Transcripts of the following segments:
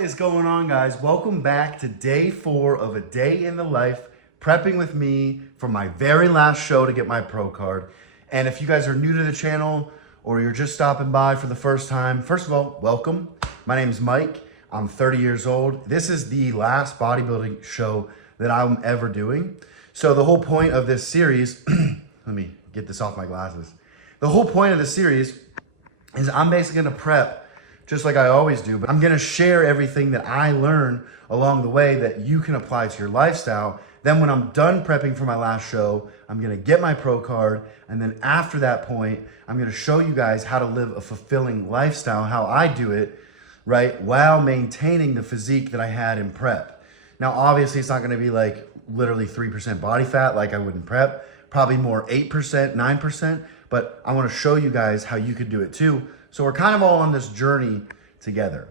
What is going on, guys? Welcome back to day 4 of a day in the life, prepping with me for my very last show to get my pro card. And if you guys are new to the channel or you're just stopping by for the first time, first of all, welcome. My name is Mike. I'm 30 years old. This is the last bodybuilding show that I'm ever doing. So the whole point of this series, let me get this off my glasses. The whole point of the series is I'm basically gonna prep just like I always do, but I'm gonna share everything that I learn along the way that you can apply to your lifestyle. Then when I'm done prepping for my last show, I'm gonna get my pro card. And then after that point, I'm gonna show you guys how to live a fulfilling lifestyle, how I do it, right? While maintaining the physique that I had in prep. Now, obviously it's not gonna be like literally 3% body fat like I would in prep, probably more 8%, 9%, but I wanna show you guys how you could do it too. So we're kind of all on this journey together.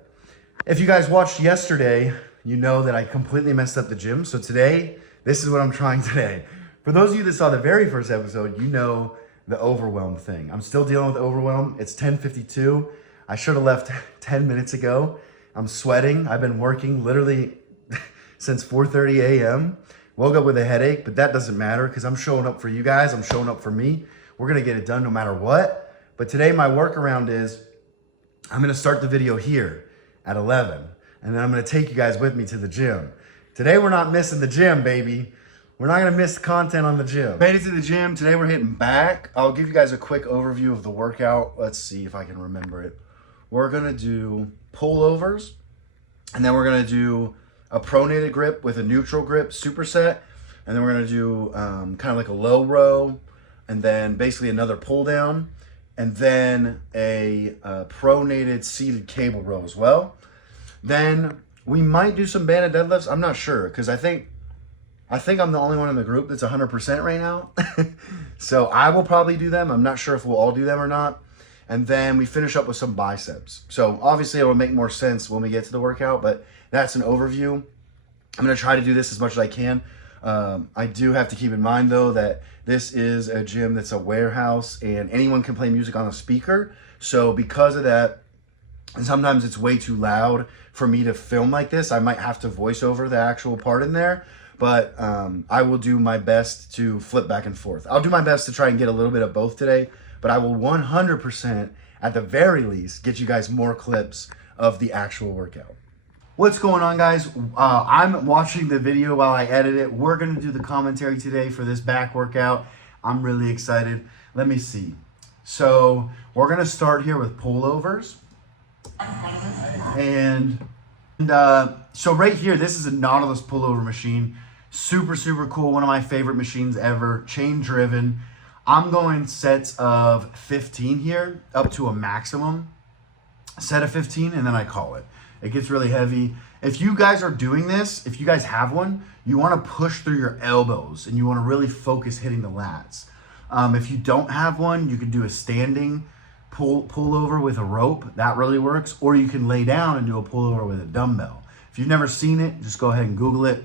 If you guys watched yesterday, you know that I completely messed up the gym. So today, this is what I'm trying today. For those of you that saw the very first episode, you know the overwhelm thing. I'm still dealing with overwhelm. It's 10:52. I should have left 10 minutes ago. I'm sweating. I've been working literally since 4:30 a.m. Woke up with a headache, but that doesn't matter because I'm showing up for you guys. I'm showing up for me. We're gonna get it done no matter what. But today my workaround is I'm gonna start the video here at 11, and then I'm gonna take you guys with me to the gym. Today we're not missing the gym, baby. We're not gonna miss content on the gym. Made it to the gym. Today we're hitting back. I'll give you guys a quick overview of the workout. Let's see if I can remember it. We're gonna do pullovers, and then we're gonna do a pronated grip with a neutral grip superset, and then we're gonna do kind of like a low row, and then basically another pull down, and then a pronated seated cable row as well. Then we might do some banded deadlifts. I'm not sure because I think I'm the only one in the group that's 100% right now. So I will probably do them. I'm not sure if we'll all do them or not. And then we finish up with some biceps. So obviously it will make more sense when we get to the workout, but that's an overview. I'm gonna try to do this as much as I can. I do have to keep in mind though that this is a gym that's a warehouse and anyone can play music on a speaker. So because of that, and sometimes it's way too loud for me to film like this. I might have to voice over the actual part in there, but I will do my best to flip back and forth. I'll do my best to try and get a little bit of both today, but I will 100% at the very least get you guys more clips of the actual workout. What's going on, guys? I'm watching the video while I edit it. We're gonna do the commentary today for this back workout. I'm really excited. Let me see. So we're gonna start here with pullovers. And so right here, this is a Nautilus pullover machine. Super, super cool. One of my favorite machines ever, chain driven. I'm going sets of 15 here, up to a maximum set of 15, and then I call it. It gets really heavy. If you guys are doing this, if you guys have one, you want to push through your elbows and you want to really focus hitting the lats. If you don't have one, you can do a standing pull over with a rope. That really works. Or you can lay down and do a pullover with a dumbbell. If you've never seen it, just go ahead and Google it.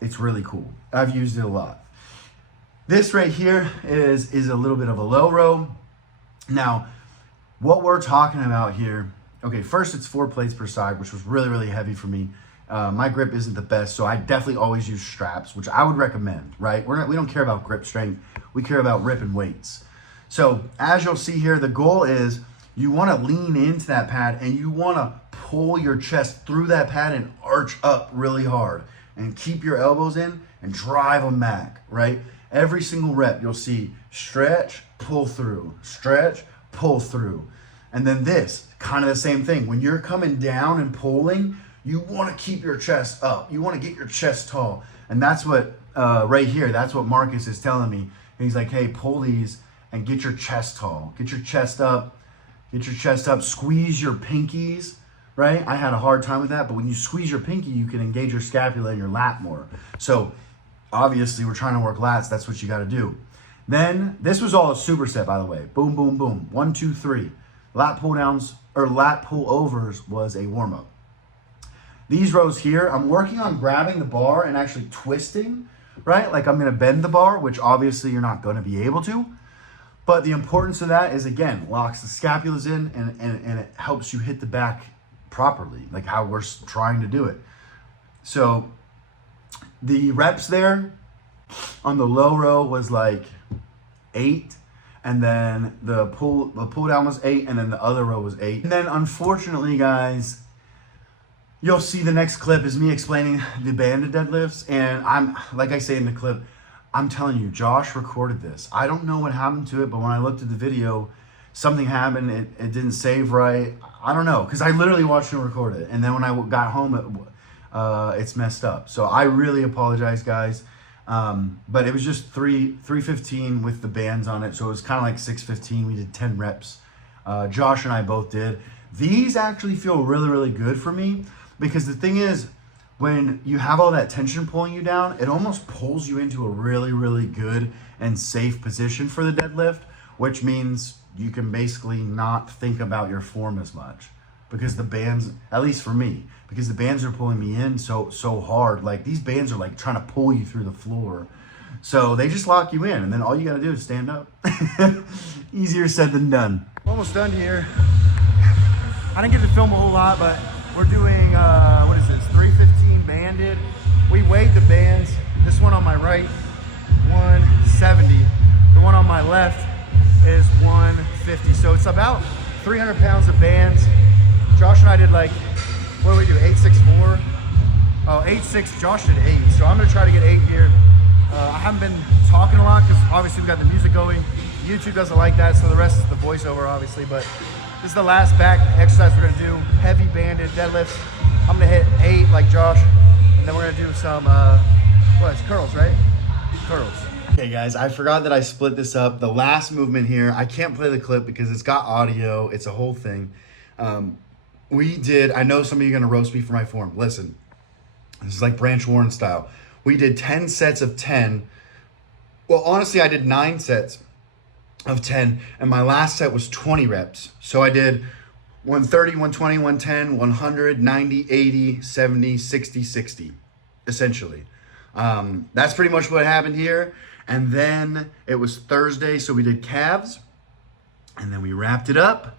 It's really cool. I've used it a lot. This right here is a little bit of a low row. Now, what we're talking about here, okay, first it's 4 plates per side, which was really, really heavy for me. My grip isn't the best, so I definitely always use straps, which I would recommend, right? We don't care about grip strength. We care about ripping weights. So as you'll see here, the goal is you want to lean into that pad and you want to pull your chest through that pad and arch up really hard and keep your elbows in and drive them back, right? Every single rep, you'll see stretch, pull through, stretch, pull through. And then this, kind of the same thing. When you're coming down and pulling, you want to keep your chest up. You want to get your chest tall. And that's what, right here, that's what Marcus is telling me. He's like, hey, pull these and get your chest tall. Get your chest up, squeeze your pinkies, right? I had a hard time with that, but when you squeeze your pinky, you can engage your scapula and your lat more. So obviously we're trying to work lats. That's what you got to do. Then this was all a superset, by the way. Boom, boom, boom. 1, 2, 3. Lat pull downs or lat pull overs was a warm up. These rows here, I'm working on grabbing the bar and actually twisting, right? Like I'm gonna bend the bar, which obviously you're not gonna be able to. But the importance of that is, again, locks the scapulas in and it helps you hit the back properly, like how we're trying to do it. So the reps there on the low row was like 8, and then the pull down was 8, and then the other row was 8. And then unfortunately, guys, you'll see the next clip is me explaining the banded deadlifts, and I'm, like I say in the clip, I'm telling you, Josh recorded this. I don't know what happened to it, but when I looked at the video, something happened. It didn't save right. I don't know, because I literally watched him record it, and then when I got home, it's messed up. So I really apologize, guys. But it was just 315 with the bands on it, so it was kind of like 615. We did 10 reps. Josh and I both did. These actually feel really, really good for me, because the thing is, when you have all that tension pulling you down, it almost pulls you into a really, really good and safe position for the deadlift, which means you can basically not think about your form as much, because the bands, at least for me, because the bands are pulling me in so hard. Like, these bands are like trying to pull you through the floor. So they just lock you in, and then all you gotta do is stand up. Easier said than done. Almost done here. I didn't get to film a whole lot, but we're doing, what is this, 315 banded. We weighed the bands. This one on my right, 170. The one on my left is 150. So it's about 300 pounds of bands. Josh and I did like, what do we do, 864? Oh, 8-6, Josh did 8. So I'm gonna try to get 8 here. I haven't been talking a lot because obviously we got the music going. YouTube doesn't like that, so the rest is the voiceover, obviously. But this is the last back exercise we're gonna do. Heavy banded deadlifts. I'm gonna hit 8 like Josh, and then we're gonna do some, it's curls, right? Curls. Okay guys, I forgot that I split this up. The last movement here, I can't play the clip because it's got audio. It's a whole thing. I know some of you are gonna roast me for my form. Listen, this is like Branch Warren style. We did 10 sets of 10. Well, honestly, I did 9 sets of 10, and my last set was 20 reps. So I did 130, 120, 110, 100, 90, 80, 70, 60, 60, essentially. That's pretty much what happened here. And then it was Thursday, so we did calves, and then we wrapped it up,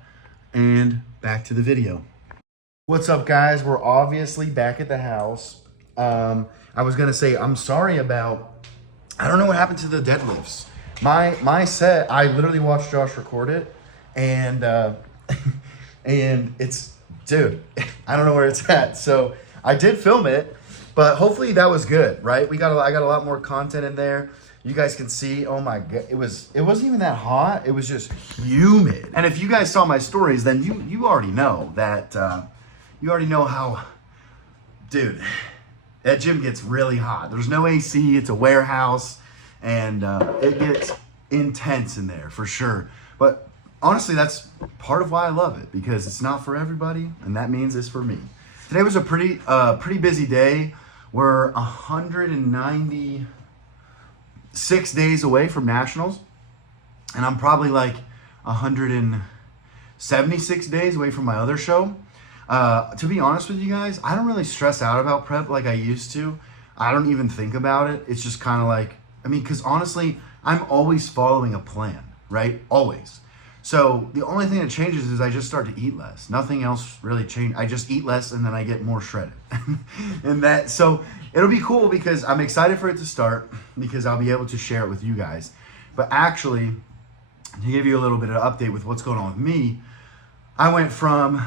and back to the video. What's up, guys? We're obviously back at the house. I was gonna say, I'm sorry about, I don't know what happened to the deadlifts. My set, I literally watched Josh record it, and and it's, dude, I don't know where it's at. So I did film it, but hopefully that was good, right? I got a lot more content in there. You guys can see, oh my God, it wasn't even that hot. It was just humid. And if you guys saw my stories, then you already know that, you already know how, dude, that gym gets really hot. There's no AC, it's a warehouse, and it gets intense in there for sure. But honestly, that's part of why I love it, because it's not for everybody, and that means it's for me. Today was a pretty busy day. We're 196 days away from nationals, and I'm probably like 176 days away from my other show. To be honest with you guys, I don't really stress out about prep like I used to. I don't even think about it. It's just kind of like, I mean, because honestly, I'm always following a plan, right? Always. So the only thing that changes is I just start to eat less. Nothing else really changed. I just eat less, and then I get more shredded. So it'll be cool, because I'm excited for it to start, because I'll be able to share it with you guys. But actually, to give you a little bit of an update with what's going on with me, I went from,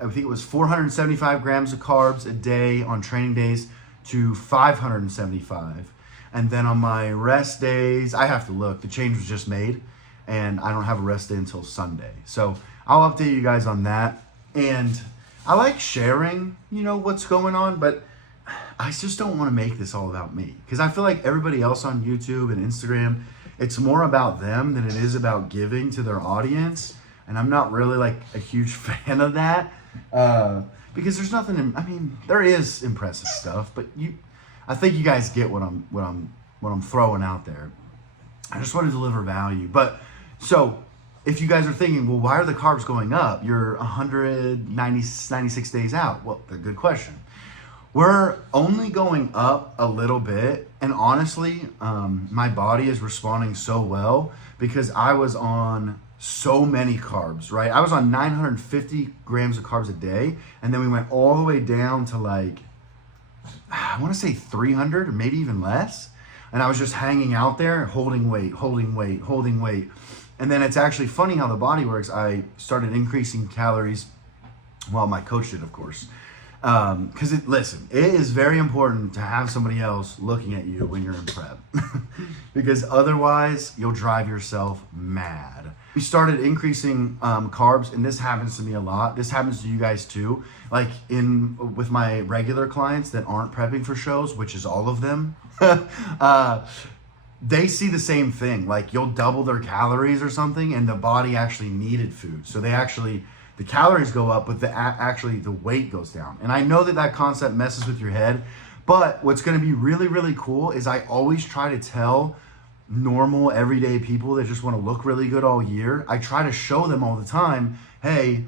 I think it was 475 grams of carbs a day on training days to 575. And then on my rest days, I have to look, the change was just made, and I don't have a rest day until Sunday. So I'll update you guys on that. And I like sharing, what's going on, but I just don't want to make this all about me, because I feel like everybody else on YouTube and Instagram, it's more about them than it is about giving to their audience. And I'm not really like a huge fan of that. Because there's nothing, there is impressive stuff, but I think you guys get what I'm throwing out there. I just want to deliver value. But so if you guys are thinking, well, why are the carbs going up? You're 96 days out. Well, a good question. We're only going up a little bit, and honestly, my body is responding so well, because I was on so many carbs, right? I was on 950 grams of carbs a day, and then we went all the way down to like, I want to say 300 or maybe even less. And I was just hanging out there, holding weight. And then it's actually funny how the body works. I started increasing calories. Well, my coach did, of course. Because listen, it is very important to have somebody else looking at you when you're in prep. Because otherwise, you'll drive yourself mad. We started increasing carbs, and this happens to me a lot. This happens to you guys too. Like with my regular clients that aren't prepping for shows, which is all of them, they see the same thing. Like you'll double their calories or something, and the body actually needed food. So the calories go up, but actually the weight goes down. And I know that concept messes with your head, but what's gonna be really, really cool is I always try to tell normal, everyday people that just wanna look really good all year, I try to show them all the time, hey,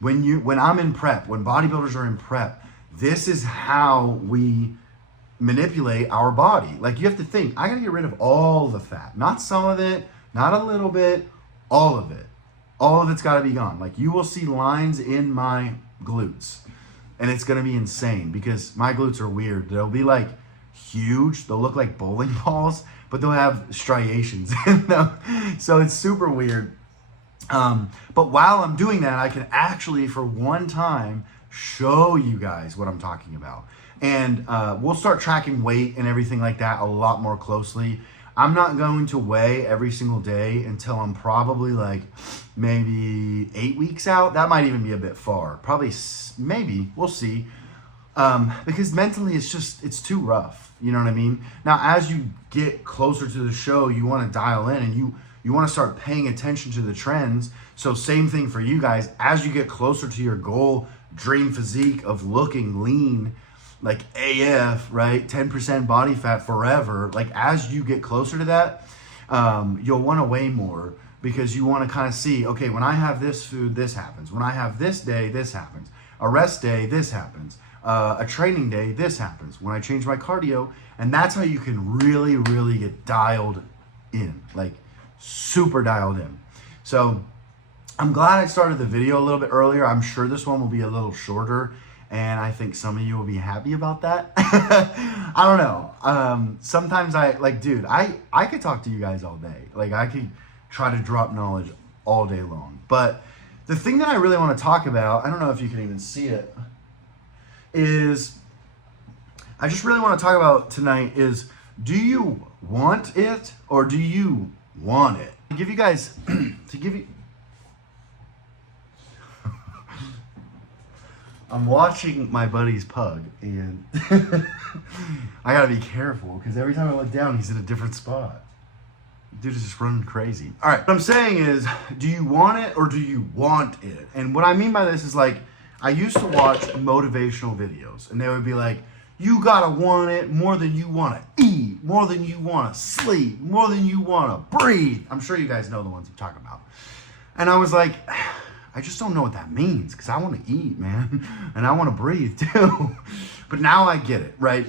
when I'm in prep, when bodybuilders are in prep, this is how we manipulate our body. Like you have to think, I gotta get rid of all the fat, not some of it, not a little bit, all of it. All of it's got to be gone. Like you will see lines in my glutes, and it's going to be insane because my glutes are weird. They'll be like huge. They'll look like bowling balls, but they'll have striations in them. So it's super weird. But while I'm doing that, I can actually, for one time, show you guys what I'm talking about. And we'll start tracking weight and everything like that a lot more closely. I'm not going to weigh every single day until I'm probably like maybe 8 weeks out. That might even be a bit far. Probably, maybe, we'll see. Because mentally it's too rough. You know what I mean? Now, as you get closer to the show, you want to dial in and you want to start paying attention to the trends. So same thing for you guys. As you get closer to your goal, dream physique of looking lean, like AF, right? 10% body fat forever. Like as you get closer to that, you'll want to weigh more because you want to kind of see, okay, when I have this food, this happens. When I have this day, this happens. A rest day, this happens. A training day, this happens. When I change my cardio, and that's how you can really, really get dialed in, like super dialed in. So I'm glad I started the video a little bit earlier. I'm sure this one will be a little shorter, and I think some of you will be happy about that. I don't know. Sometimes dude, I could talk to you guys all day. Like I could try to drop knowledge all day long. But the thing that I really want to talk about, I don't know if you can even see it, is I just really want to talk about tonight is, do you want it or do you want it? To give you guys, I'm watching my buddy's pug, and I gotta be careful because every time I look down, he's in a different spot. Dude is just running crazy. All right, what I'm saying is, do you want it or do you want it? And what I mean by this is like, I used to watch motivational videos, and they would be like, you gotta want it more than you wanna eat, more than you wanna sleep, more than you wanna breathe. I'm sure you guys know the ones I'm talking about. And I was like, I just don't know what that means because I want to eat, man, and I want to breathe too. But now I get it, right?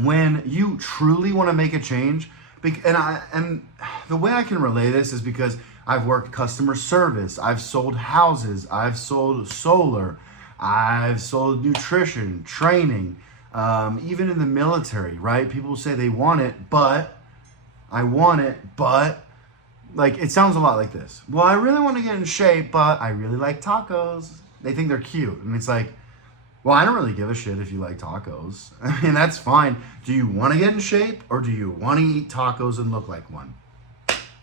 When you truly want to make a change, and the way I can relay this is because I've worked customer service, I've sold houses, I've sold solar, I've sold nutrition, training, even in the military, right? People say they want it, but I want it, but. Like, it sounds a lot like this. Well, I really want to get in shape, but I really like tacos. They think they're cute. And it's like, well, I don't really give a shit if you like tacos. I mean, that's fine. Do you want to get in shape or do you want to eat tacos and look like one?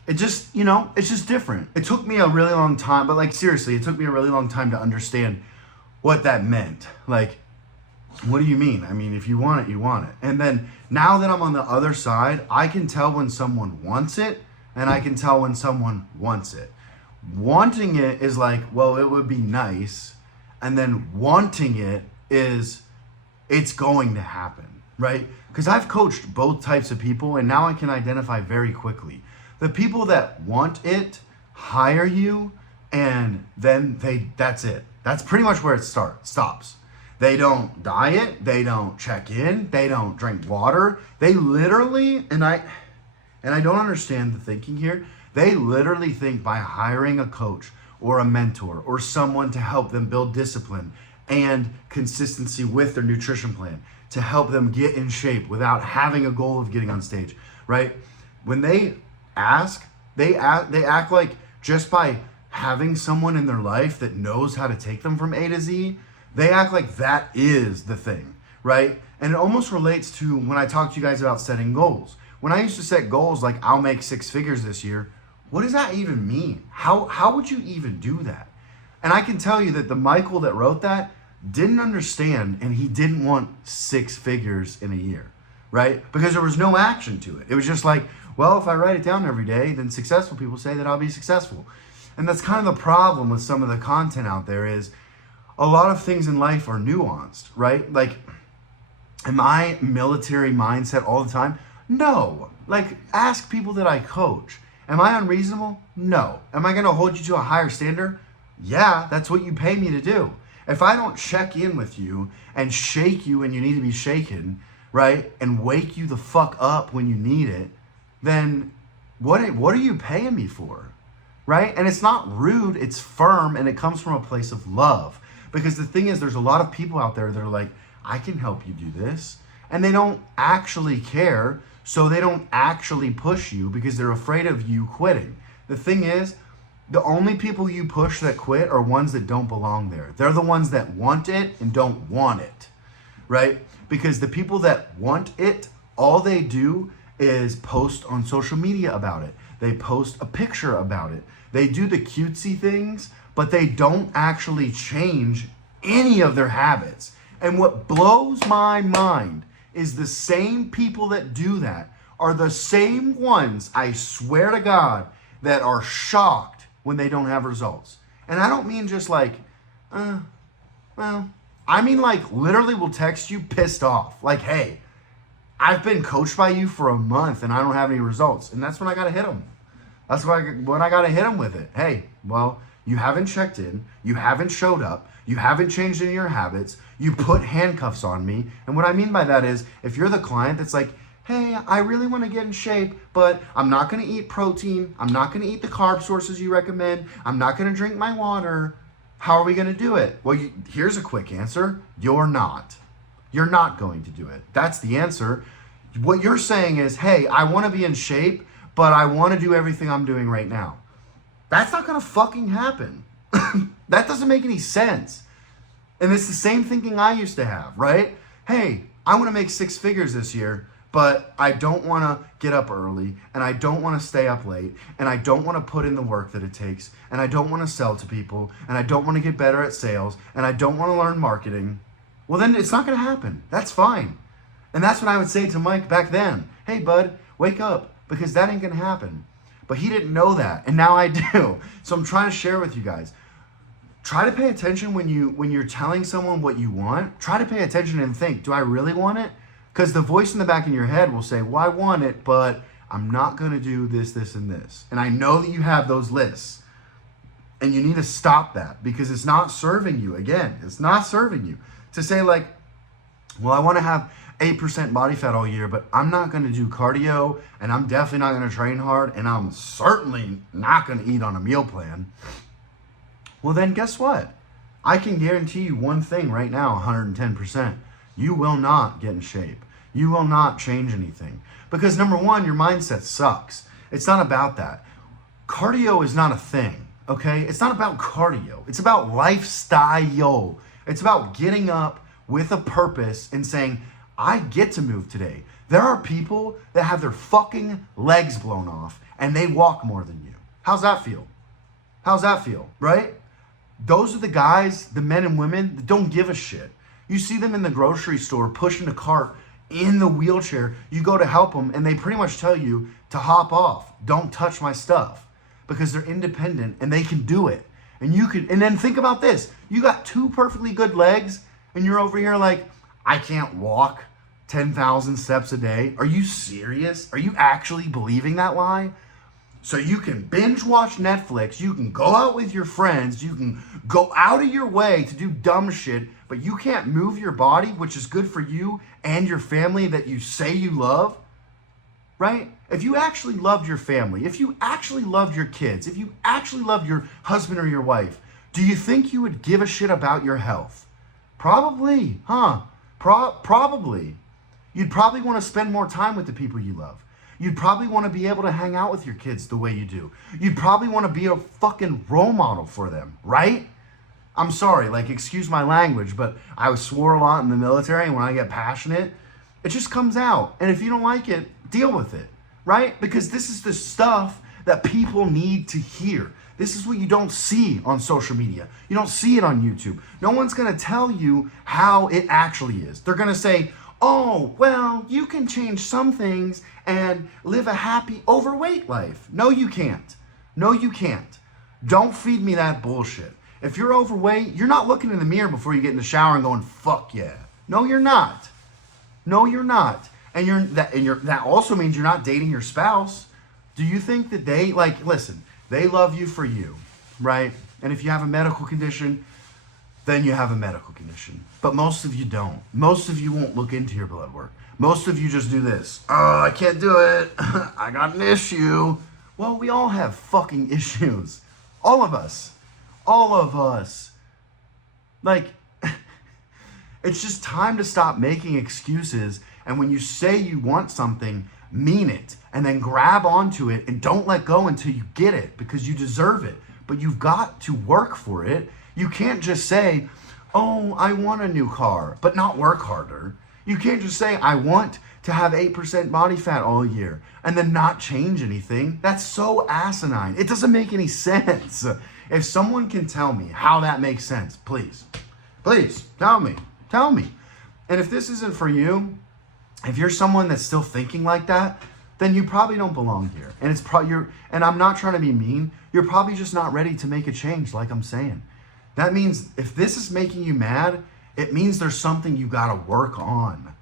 It just, it's just different. It took me a really long time, but like, seriously, it took me a really long time to understand what that meant. Like, what do you mean? I mean, if you want it, you want it. And then now that I'm on the other side, I can tell when someone wants it, and I can tell when someone wants it. Wanting it is like, well, it would be nice. And then wanting it is, it's going to happen, right? Because I've coached both types of people, and now I can identify very quickly. The people that want it hire you, and then that's it. That's pretty much where it stops. They don't diet, they don't check in, they don't drink water. They literally, and I don't understand the thinking here. They literally think by hiring a coach or a mentor or someone to help them build discipline and consistency with their nutrition plan to help them get in shape without having a goal of getting on stage, right? When they ask, they act like just by having someone in their life that knows how to take them from A to Z, they act like that is the thing, right? And it almost relates to when I talk to you guys about setting goals. When I used to set goals like I'll make 6 figures this year, what does that even mean? How would you even do that? And I can tell you that the Michael that wrote that didn't understand, and he didn't want 6 figures in a year, right? Because there was no action to it. It was just like, well, if I write it down every day, then successful people say that I'll be successful. And that's kind of the problem with some of the content out there is a lot of things in life are nuanced, right? Like, am I military mindset all the time? No. Like, ask people that I coach. Am I unreasonable? No. Am I going to hold you to a higher standard? Yeah, that's what you pay me to do. If I don't check in with you and shake you when you need to be shaken, right, and wake you the fuck up when you need it, then what are you paying me for, right? And it's not rude, it's firm, and it comes from a place of love. Because the thing is, there's a lot of people out there that are like, I can help you do this. And they don't actually care, so they don't actually push you because they're afraid of you quitting. The thing is, the only people you push that quit are ones that don't belong there. They're the ones that want it and don't want it, right? Because the people that want it, all they do is post on social media about it. They post a picture about it. They do the cutesy things, but they don't actually change any of their habits. And what blows my mind is the same people that do that are the same ones, I swear to God, that are shocked when they don't have results. And I don't mean just like, I mean like literally will text you pissed off. Like, hey, I've been coached by you for a month and I don't have any results. And that's when I got to hit them. That's when I got to hit them with it. Hey, well, you haven't checked in. You haven't showed up. You haven't changed any of your habits. You put handcuffs on me. And what I mean by that is if you're the client that's like, hey, I really want to get in shape, but I'm not going to eat protein. I'm not going to eat the carb sources you recommend. I'm not going to drink my water. How are we going to do it? Well, here's a quick answer. You're not. You're not going to do it. That's the answer. What you're saying is, hey, I want to be in shape, but I want to do everything I'm doing right now. That's not going to fucking happen. That doesn't make any sense. And it's the same thinking I used to have, right? Hey, I want to make 6 figures this year, but I don't want to get up early, and I don't want to stay up late, and I don't want to put in the work that it takes, and I don't want to sell to people, and I don't want to get better at sales, and I don't want to learn marketing. Well, then it's not going to happen. That's fine. And that's what I would say to Mike back then. Hey, bud, wake up, because that ain't going to happen. But he didn't know that, and now I do. So I'm trying to share with you guys. Try to pay attention when you're telling someone what you want. Try to pay attention and think, do I really want it? Because the voice in the back of your head will say, well, I want it, but I'm not going to do this, this, and this. And I know that you have those lists. And you need to stop that because it's not serving you. Again, it's not serving you. To say like, well, I want to have 8% body fat all year, but I'm not going to do cardio, and I'm definitely not going to train hard, and I'm certainly not going to eat on a meal plan. Well, then guess what? I can guarantee you one thing right now, 110%. You will not get in shape. You will not change anything. Because number one, your mindset sucks. It's not about that. Cardio is not a thing, okay? It's not about cardio. It's about lifestyle. It's about getting up with a purpose and saying, I get to move today. There are people that have their fucking legs blown off and they walk more than you. How's that feel? How's that feel, right? Those are the guys, the men and women that don't give a shit. You see them in the grocery store pushing a cart in the wheelchair. You go to help them and they pretty much tell you to hop off. Don't touch my stuff because they're independent and they can do it. And you can, and then think about this. You got 2 perfectly good legs and you're over here like, I can't walk 10,000 steps a day. Are you serious? Are you actually believing that lie? So you can binge watch Netflix, you can go out with your friends, you can go out of your way to do dumb shit, but you can't move your body, which is good for you and your family that you say you love? right? If you actually loved your family, if you actually loved your kids, if you actually loved your husband or your wife, do you think you would give a shit about your health? Probably, huh? Probably. You'd probably want to spend more time with the people you love. You'd probably want to be able to hang out with your kids the way you do. You'd probably want to be a fucking role model for them, right? I'm sorry, like, excuse my language, but I swore a lot in the military, and when I get passionate, it just comes out. And if you don't like it, deal with it, right? Because this is the stuff that people need to hear. This is what you don't see on social media. You don't see it on YouTube. No one's gonna tell you how it actually is. They're gonna say, oh, well, you can change some things and live a happy, overweight life. No, you can't. No, you can't. Don't feed me that bullshit. If you're overweight, you're not looking in the mirror before you get in the shower and going, fuck yeah. No, you're not. No, you're not. And that also means you're not dating your spouse. Do you think that they, like, listen, they love you for you, right? And if you have a medical condition, then you have a medical condition. But most of you don't. Most of you won't look into your blood work. Most of you just do this. Oh, I can't do it. I got an issue. Well, we all have fucking issues. All of us. All of us. Like, it's just time to stop making excuses. And when you say you want something, mean it. And then grab onto it and don't let go until you get it, because you deserve it. But you've got to work for it. You can't just say, oh, I want a new car, but not work harder. You can't just say, I want to have 8% body fat all year and then not change anything. That's so asinine. It doesn't make any sense. If someone can tell me how that makes sense, please tell me. And if this isn't for you, if you're someone that's still thinking like that, then you probably don't belong here. And it's probably and I'm not trying to be mean. You're probably just not ready to make a change, like I'm saying. That means if this is making you mad, it means there's something you gotta work on.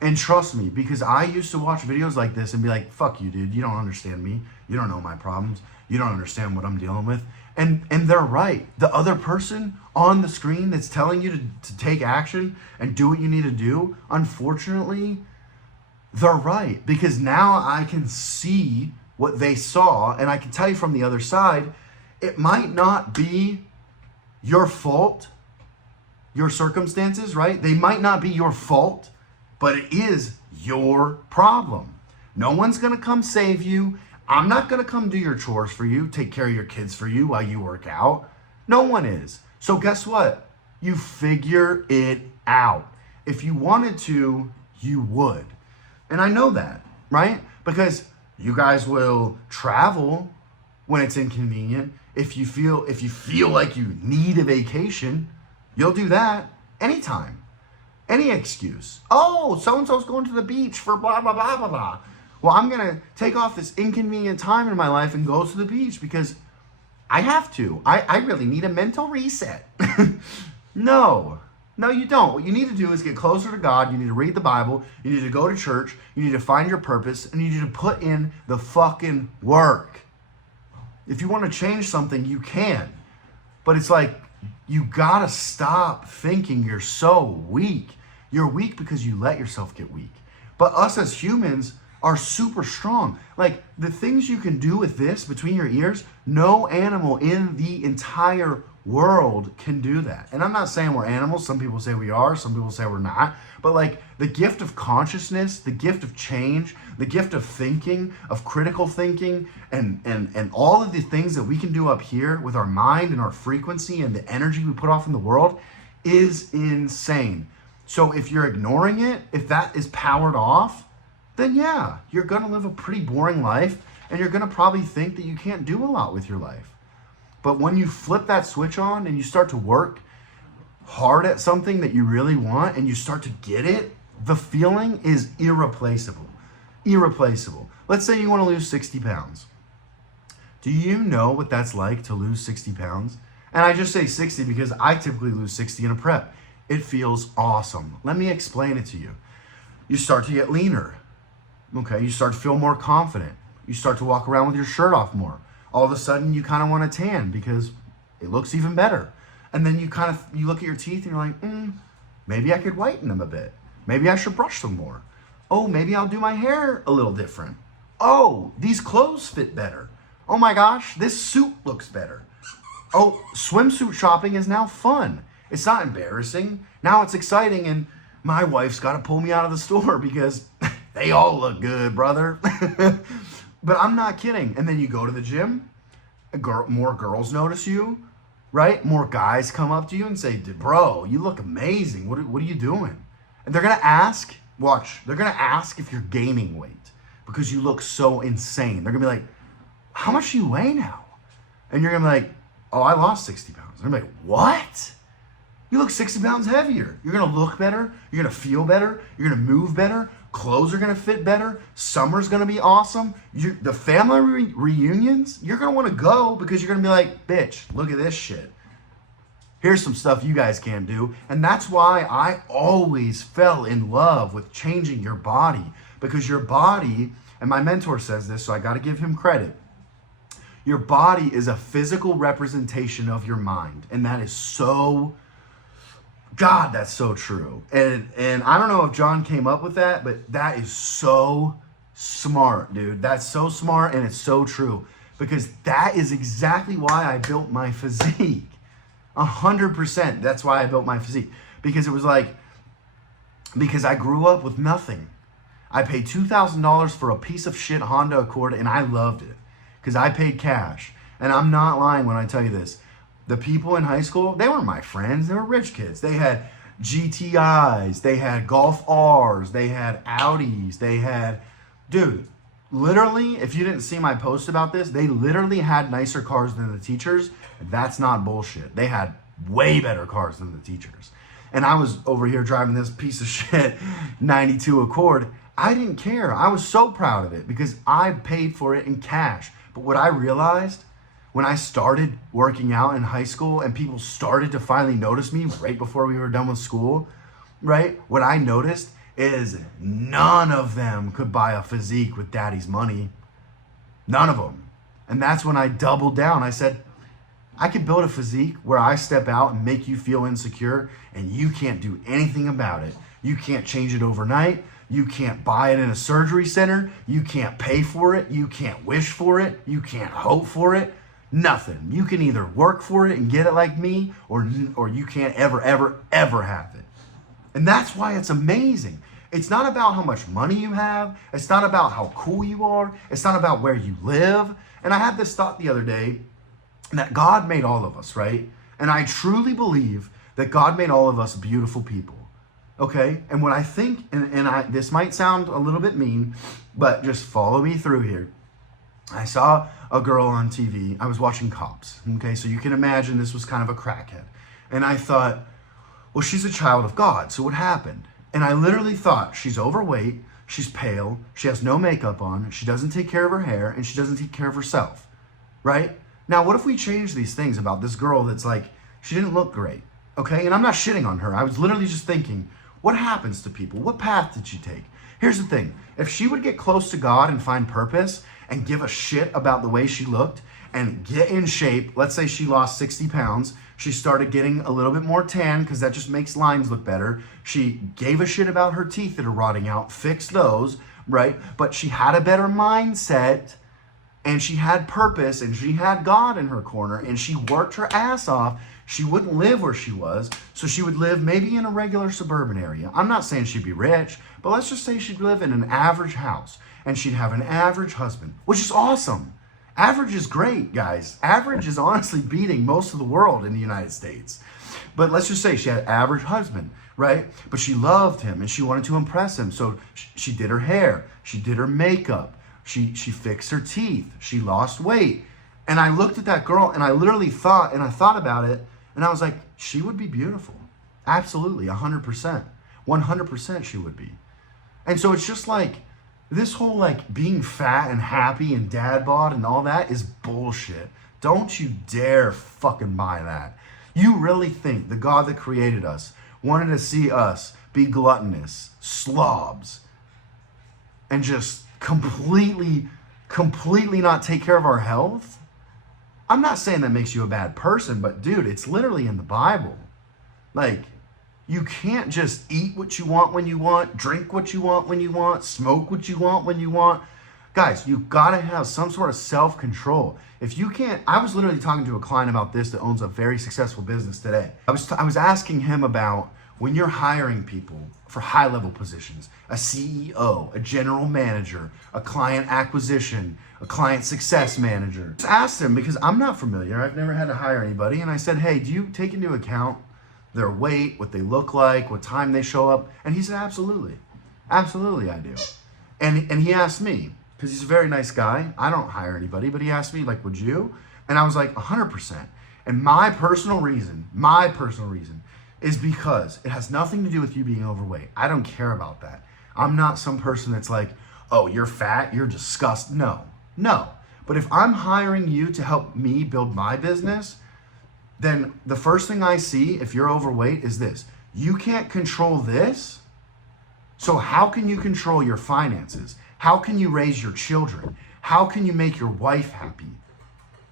And trust me, because I used to watch videos like this and be like, fuck you, dude, you don't understand me. You don't know my problems. You don't understand what I'm dealing with. And they're right. The other person on the screen that's telling you to take action and do what you need to do, unfortunately, they're right. Because now I can see what they saw, and I can tell you from the other side, it might not be your fault, your circumstances, right? They might not be your fault, but it is your problem. No one's gonna come save you. I'm not gonna come do your chores for you, take care of your kids for you while you work out. No one is. So guess what? You figure it out. If you wanted to, you would. And I know that, right? Because you guys will travel when it's inconvenient. If you feel like you need a vacation, you'll do that anytime. Any excuse. Oh, so-and-so's going to the beach for blah, blah, blah, blah, blah. Well, I'm going to take off this inconvenient time in my life and go to the beach because I have to. I really need a mental reset. No, you don't. What you need to do is get closer to God. You need to read the Bible. You need to go to church. You need to find your purpose. And you need to put in the fucking work. If you want to change something, you can. But it's like, you gotta stop thinking you're so weak. You're weak because you let yourself get weak. But us as humans are super strong. Like, the things you can do with this between your ears, no animal in the entire world can do that. And I'm not saying we're animals. Some people say we are, some people say we're not. But like, the gift of consciousness, the gift of change, the gift of thinking, of critical thinking, and all of the things that we can do up here with our mind and our frequency and the energy we put off in the world is insane. So if you're ignoring it, if that is powered off, then yeah, you're gonna live a pretty boring life, and you're gonna probably think that you can't do a lot with your life. But when you flip that switch on and you start to work hard at something that you really want and you start to get it, the feeling is irreplaceable. Irreplaceable. Let's say you want to lose 60 pounds. Do you know what that's like to lose 60 pounds? And I just say 60 because I typically lose 60 in a prep. It feels awesome. Let me explain it to you. You start to get leaner. Okay, you start to feel more confident. You start to walk around with your shirt off more. All of a sudden you kind of want to tan because it looks even better. And then you look at your teeth and you're like, maybe I could whiten them a bit. Maybe I should brush them more. Oh, maybe I'll do my hair a little different. Oh, these clothes fit better. Oh my gosh, this suit looks better. Oh, swimsuit shopping is now fun. It's not embarrassing. Now it's exciting, and my wife's got to pull me out of the store because they all look good, brother. But I'm not kidding. And then you go to the gym, more girls notice you, right? More guys come up to you and say, bro, you look amazing. What are you doing? And they're going to ask, watch, they're going to ask if you're gaining weight because you look so insane. They're going to be like, how much do you weigh now? And you're going to be like, oh, I lost 60 pounds. They're going to be like, what? You look 60 pounds heavier. You're going to look better. You're going to feel better. You're going to move better. Clothes are going to fit better. Summer's going to be awesome. The family reunions, you're going to want to go because you're going to be like, bitch, look at this shit. Here's some stuff you guys can't do. And that's why I always fell in love with changing your body, because your body, and my mentor says this, so I got to give him credit. Your body is a physical representation of your mind. And that is so, God, that's so true. And I don't know if John came up with that, but that is so smart, dude. That's so smart, and it's so true, because that is exactly why I built my physique. 100%. That's why I built my physique, because it was like, because I grew up with nothing. I paid $2,000 for a piece of shit Honda Accord, and I loved it because I paid cash. And I'm not lying when I tell you this. The people in high school, they weren't my friends. They were rich kids. They had GTIs. They had Golf Rs. They had Audis. They had, dude, literally, if you didn't see my post about this, they literally had nicer cars than the teachers. That's not bullshit. They had way better cars than the teachers. And I was over here driving this piece of shit 92 Accord. I didn't care. I was so proud of it because I paid for it in cash. But what I realized when I started working out in high school and people started to finally notice me right before we were done with school, right? What I noticed is none of them could buy a physique with daddy's money. None of them. And that's when I doubled down. I said, I could build a physique where I step out and make you feel insecure and you can't do anything about it. You can't change it overnight. You can't buy it in a surgery center. You can't pay for it. You can't wish for it. You can't hope for it. Nothing. You can either work for it and get it like me, or you can't ever have it. And that's why it's amazing. It's not about how much money you have. It's not about how cool you are. It's not about where you live. And I had this thought the other day that God made all of us, right? And I truly believe that God made all of us beautiful people. Okay? And what I think, and this might sound a little bit mean, but just follow me through here. I saw a girl on TV. I was watching Cops. Okay? So you can imagine this was kind of a crackhead. And I thought, well, she's a child of God. So what happened? And I literally thought, she's overweight, she's pale, she has no makeup on, she doesn't take care of her hair, and she doesn't take care of herself. Right? Now, what if we change these things about this girl that's like, she didn't look great? Okay? And I'm not shitting on her. I was literally just thinking, what happens to people? What path did she take? Here's the thing. If she would get close to God and find purpose and give a shit about the way she looked and get in shape, let's say she lost 60 pounds, she started getting a little bit more tan because that just makes lines look better. She gave a shit about her teeth that are rotting out, fixed those, right? But she had a better mindset and she had purpose and she had God in her corner and she worked her ass off. She wouldn't live where she was, so she would live maybe in a regular suburban area. I'm not saying she'd be rich, but let's just say she'd live in an average house and she'd have an average husband, which is awesome. Average is great, guys. Average is honestly beating most of the world in the United States. But let's just say she had an average husband, right? But she loved him and she wanted to impress him. So she did her hair, she did her makeup, she fixed her teeth, she lost weight. And I looked at that girl and I literally thought, and I thought about it, and I was like, she would be beautiful. Absolutely, 100%. 100% she would be. And so it's just like, this whole like being fat and happy and dad bod and all that is bullshit. Don't you dare fucking buy that. You really think the God that created us wanted to see us be gluttonous, slobs, and just completely not take care of our health? I'm not saying that makes you a bad person, but dude, it's literally in the Bible. Like, You can't just eat what you want when you want, drink what you want when you want, smoke what you want when you want. Guys, you gotta have some sort of self-control. If you can't, I was literally talking to a client about this that owns a very successful business today. I was asking him about when you're hiring people for high-level positions, a CEO, a general manager, a client acquisition, a client success manager. Just asked him because I'm not familiar. I've never had to hire anybody. And I said, hey, do you take into account their weight, what they look like, what time they show up? And he said, absolutely. Absolutely, I do. And he asked me, because he's a very nice guy. I don't hire anybody, but he asked me, like, would you? And I was like, 100%. And my personal reason is because it has nothing to do with you being overweight. I don't care about that. I'm not some person that's like, oh, you're fat, you're disgusting. No. But if I'm hiring you to help me build my business, then the first thing I see if you're overweight is this. You can't control this, so how can you control your finances? How can you raise your children? How can you make your wife happy?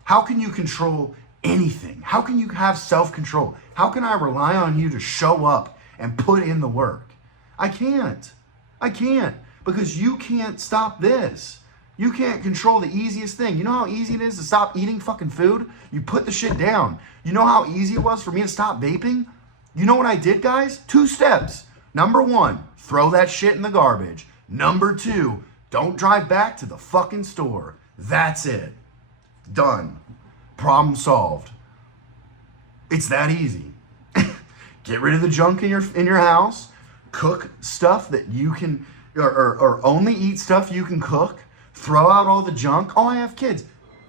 How can you control anything? How can you have self-control? How can I rely on you to show up and put in the work? I can't, because you can't stop this. You can't control the easiest thing. You know how easy it is to stop eating fucking food? You put the shit down. You know how easy it was for me to stop vaping? You know what I did, guys? 2 steps. Number 1, throw that shit in the garbage. Number 2, don't drive back to the fucking store. That's it. Done. Problem solved. It's that easy. Get rid of the junk in your house. Cook stuff that you can, or only eat stuff you can cook. Throw out all the junk. Oh, I have kids.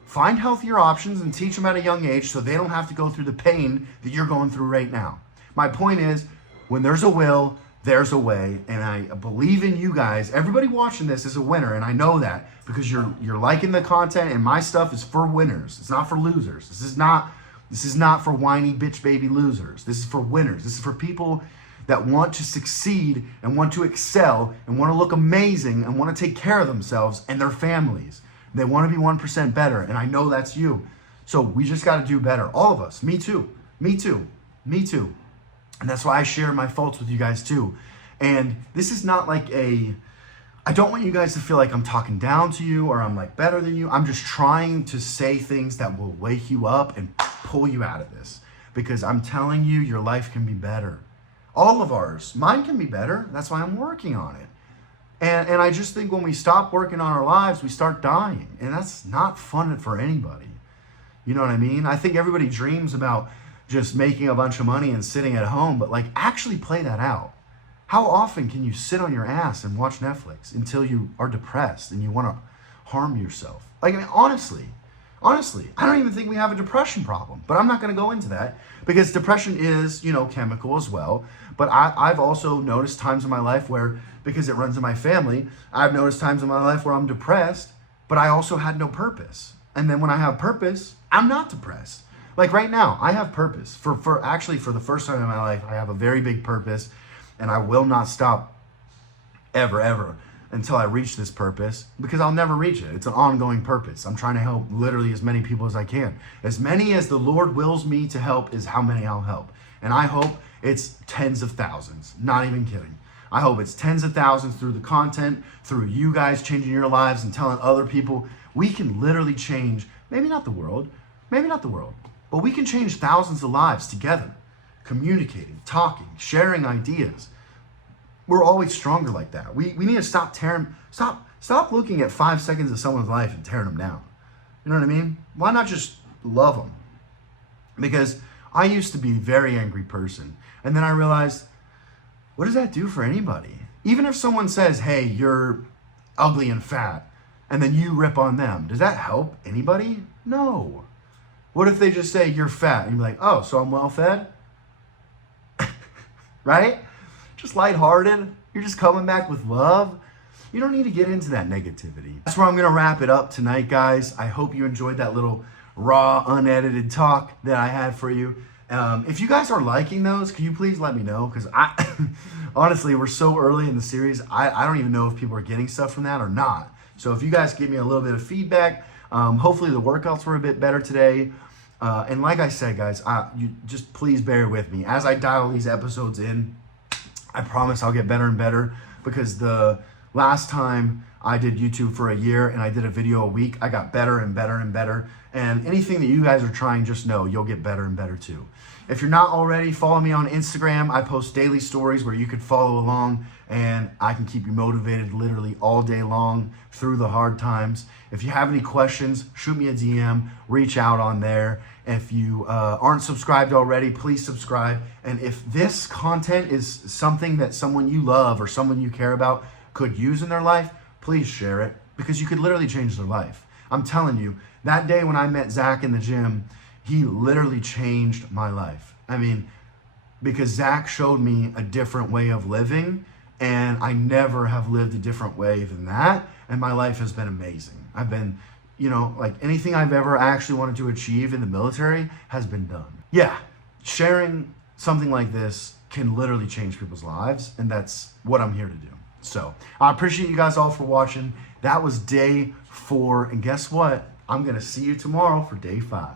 Find healthier options and teach them at a young age so they don't have to go through the pain that you're going through right now. My point is, when there's a will, there's a way, and I believe in you guys. Everybody watching this is a winner, and I know that because you're liking the content, and my stuff is for winners. It's not for losers. This is not for whiny bitch baby losers. This is for winners. This is for people that want to succeed and want to excel and want to look amazing and want to take care of themselves and their families. They want to be 1% better, and I know that's you. So we just got to do better. All of us. Me too. And that's why I share my faults with you guys too. And this is not like I don't want you guys to feel like I'm talking down to you or I'm like better than you. I'm just trying to say things that will wake you up and pull you out of this. Because I'm telling you, your life can be better. All of ours. Mine can be better. That's why I'm working on it. And I just think when we stop working on our lives, we start dying. And that's not fun for anybody. You know what I mean? I think everybody dreams about just making a bunch of money and sitting at home, but like actually play that out. How often can you sit on your ass and watch Netflix until you are depressed and you want to harm yourself? Like, I mean, honestly, I don't even think we have a depression problem, but I'm not going to go into that because depression is, chemical as well. But I've also noticed times in my life where, because it runs in my family, I've noticed times in my life where I'm depressed, but I also had no purpose. And then when I have purpose, I'm not depressed. Like right now, I have purpose. For the first time in my life, I have a very big purpose, and I will not stop ever until I reach this purpose, because I'll never reach it. It's an ongoing purpose. I'm trying to help literally as many people as I can. As many as the Lord wills me to help is how many I'll help. And I hope it's tens of thousands, not even kidding. I hope it's tens of thousands through the content, through you guys changing your lives and telling other people. We can literally change, maybe not the world, but we can change thousands of lives together, communicating, talking, sharing ideas. We're always stronger like that. We need to stop looking at 5 seconds of someone's life and tearing them down. You know what I mean? Why not just love them? Because I used to be a very angry person. And then I realized, what does that do for anybody? Even if someone says, hey, you're ugly and fat, and then you rip on them, does that help anybody? No. What if they just say you're fat and you're like, oh, so I'm well fed? Right? Just lighthearted. You're just coming back with love. You don't need to get into that negativity. That's where I'm going to wrap it up tonight, guys. I hope you enjoyed that little raw, unedited talk that I had for you. If you guys are liking those, can you please let me know? Because honestly, we're so early in the series, I don't even know if people are getting stuff from that or not. So if you guys give me a little bit of feedback, hopefully the workouts were a bit better today. And like I said, guys, you just please bear with me. As I dial these episodes in, I promise I'll get better and better, because the last time I did YouTube for a year and I did a video a week, I got better and better and better. And anything that you guys are trying, just know you'll get better and better too. If you're not already, follow me on Instagram. I post daily stories where you could follow along, and I can keep you motivated literally all day long through the hard times. If you have any questions, shoot me a DM, reach out on there. If you aren't subscribed already, please subscribe. And if this content is something that someone you love or someone you care about could use in their life, please share it, because you could literally change their life. I'm telling you, that day when I met Zach in the gym, he literally changed my life. I mean, because Zach showed me a different way of living, and I never have lived a different way than that. And my life has been amazing. I've been, you know, like anything I've ever actually wanted to achieve in the military has been done. Yeah, sharing something like this can literally change people's lives, and that's what I'm here to do. So I appreciate you guys all for watching. That was day 4, and guess what? I'm gonna see you tomorrow for day 5.